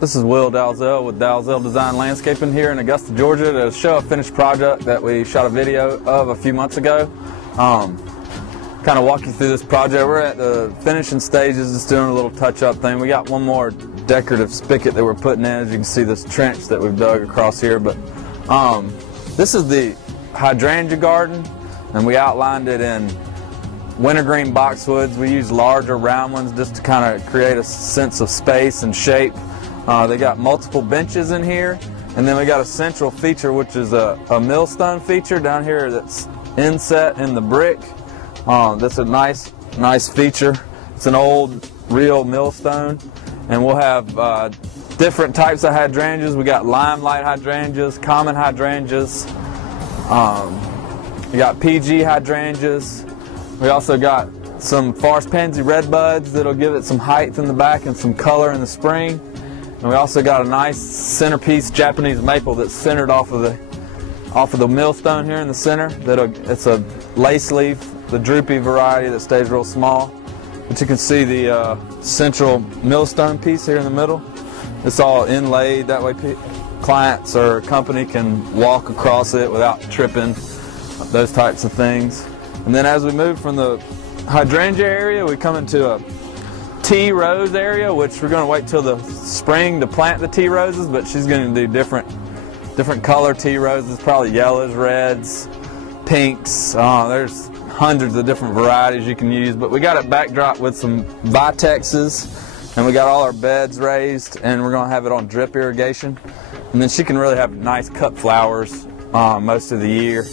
This is Will Dalzell with Dalzell Design Landscaping here in Augusta, Georgia, to show a finished project that we shot a video of a few months ago. Kind of walk you through this project. We're at the finishing stages, just doing a little touch-up thing. We got one more decorative spigot that we're putting in. As you can see, this trench that we've dug across here. But this is the hydrangea garden, and we outlined it in wintergreen boxwoods. We use larger round ones just to kind of create a sense of space and shape. They got multiple benches in here, and then we got a central feature, which is a millstone feature down here that's inset in the brick. That's a nice feature. It's an old real millstone, and we'll have different types of hydrangeas. We got limelight hydrangeas, common hydrangeas. We got PG hydrangeas. We also got some forest pansy red buds that'll give it some height in the back and some color in the spring. And we also got a nice centerpiece Japanese maple that's centered off of the millstone here in the center. It's a lace leaf, the droopy variety that stays real small. But you can see the central millstone piece here in the middle. It's all inlaid, that way clients or company can walk across it without tripping, those types of things. And then as we move from the hydrangea area, we come into a tea rose area, which we're going to wait till the spring to plant the tea roses, but she's going to do different color tea roses, probably yellows, reds, pinks. There's hundreds of different varieties you can use, but we got it backdrop with some vitexes, and we got all our beds raised, and we're going to have it on drip irrigation. And then she can really have nice cut flowers most of the year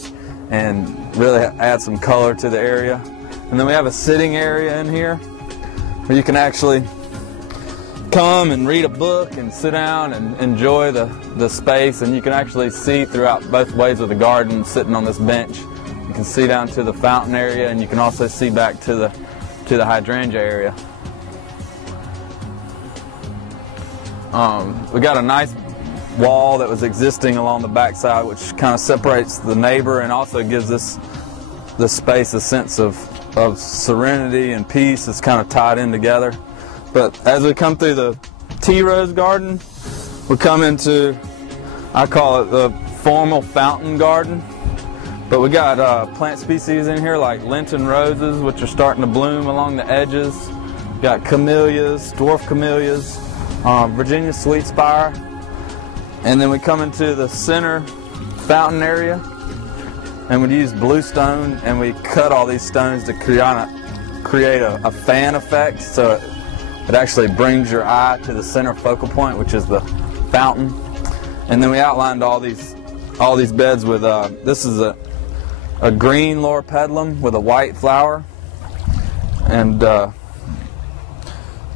and really add some color to the area. And then we have a sitting area in here where you can actually come and read a book and sit down and enjoy the space, and you can actually see throughout both ways of the garden sitting on this bench. You can see down to the fountain area, and you can also see back to the hydrangea area. We got a nice wall that was existing along the backside, which kind of separates the neighbor and also gives the space a sense of serenity and peace. It's kind of tied in together. But as we come through the tea rose garden, we come into, I call it the formal fountain garden. But we got plant species in here like Lincolnton roses, which are starting to bloom along the edges. We got camellias, dwarf camellias, Virginia sweetspire. And then we come into the center fountain area, and we use bluestone, and we cut all these stones to create a fan effect, so it actually brings your eye to the center focal point, which is the fountain. And then we outlined all these beds with this is a green loropetalum with a white flower, and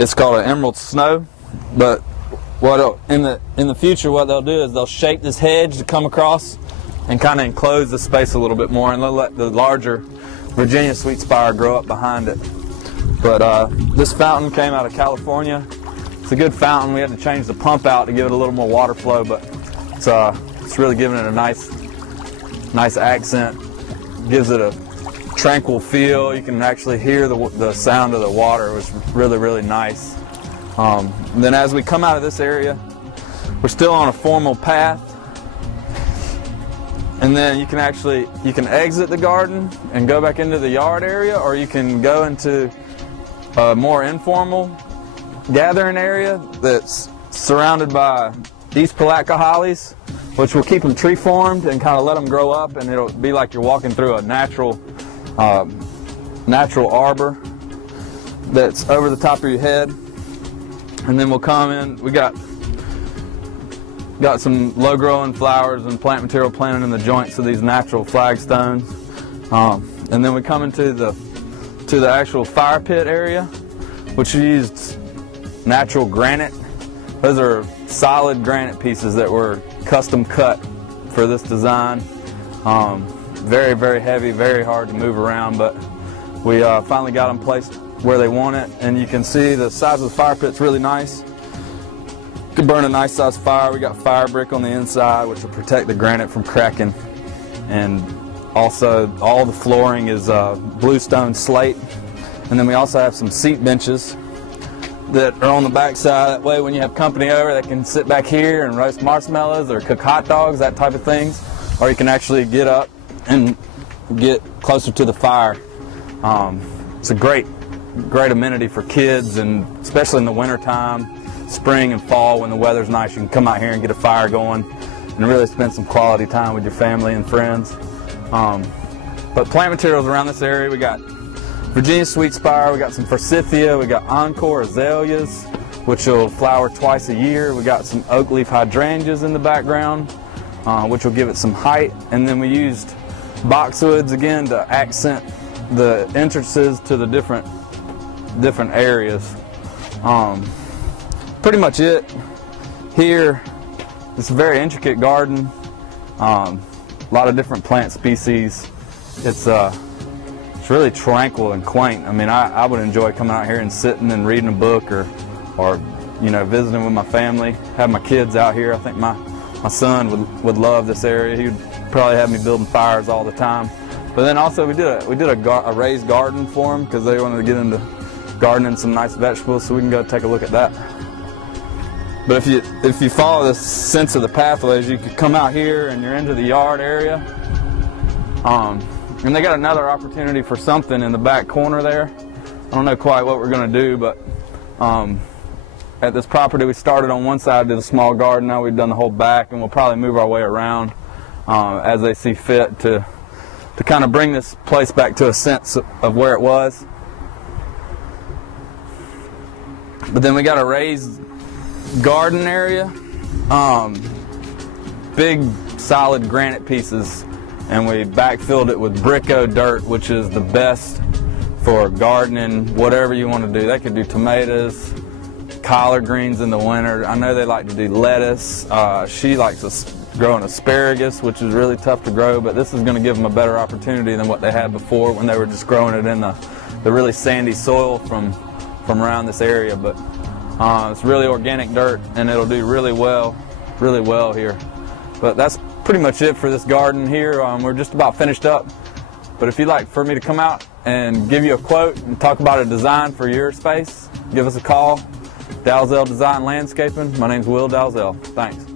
it's called an emerald snow. But in the future, what they'll do is they'll shape this hedge to come across and kind of enclose the space a little bit more, and they'll let the larger Virginia sweetspire grow up behind it. But this fountain came out of California. It's a good fountain. We had to change the pump out to give it a little more water flow, but it's really giving it a nice accent. Gives it a tranquil feel. You can actually hear the sound of the water. It was really, really nice. Then as we come out of this area, we're still on a formal path. And then you can exit the garden and go back into the yard area, or you can go into a more informal gathering area that's surrounded by East Palatka hollies, which will keep them tree formed and kind of let them grow up, and it'll be like you're walking through a natural arbor that's over the top of your head. And then we'll come in, we got some low-growing flowers and plant material planted in the joints of these natural flagstones. And then we come into the actual fire pit area, which used natural granite. Those are solid granite pieces that were custom cut for this design. Very, very heavy, very hard to move around, but we finally got them placed where they want it. And you can see the size of the fire pit's really nice. Could burn a nice sized fire. We got fire brick on the inside, which will protect the granite from cracking. And also all the flooring is bluestone slate. And then we also have some seat benches that are on the back side. That way when you have company over, they can sit back here and roast marshmallows or cook hot dogs, that type of things. Or you can actually get up and get closer to the fire. It's a great amenity for kids, and especially in the wintertime, spring and fall when the weather's nice, you can come out here and get a fire going and really spend some quality time with your family and friends. But plant materials around this area, we got Virginia Sweet Spire, we got some forsythia, we got Encore azaleas, which will flower twice a year. We got some oak leaf hydrangeas in the background, which will give it some height. And then we used boxwoods again to accent the entrances to the different areas. Pretty much it here. It's a very intricate garden. A lot of different plant species. It's really tranquil and quaint. I mean, I would enjoy coming out here and sitting and reading a book, or you know, visiting with my family, have my kids out here. I think my son would love this area. He would probably have me building fires all the time. But then also we did a raised garden for them because they wanted to get into gardening some nice vegetables, so we can go take a look at that. But if you follow the sense of the pathways, you could come out here and you're into the yard area. And they got another opportunity for something in the back corner there. I don't know quite what we're going to do, but at this property we started on one side, did a small garden. Now we've done the whole back, and we'll probably move our way around as they see fit to kind of bring this place back to a sense of where it was. But then we got a raised garden area, big solid granite pieces, and we backfilled it with Bricko dirt, which is the best for gardening, whatever you want to do. They could do tomatoes, collard greens in the winter. I know they like to do lettuce. She likes growing asparagus, which is really tough to grow, but this is going to give them a better opportunity than what they had before when they were just growing it in the really sandy soil from around this area. But it's really organic dirt, and it'll do really well here. But that's pretty much it for this garden here. We're just about finished up. But if you'd like for me to come out and give you a quote and talk about a design for your space, give us a call. Dalzell Design Landscaping. My name's Will Dalzell. Thanks.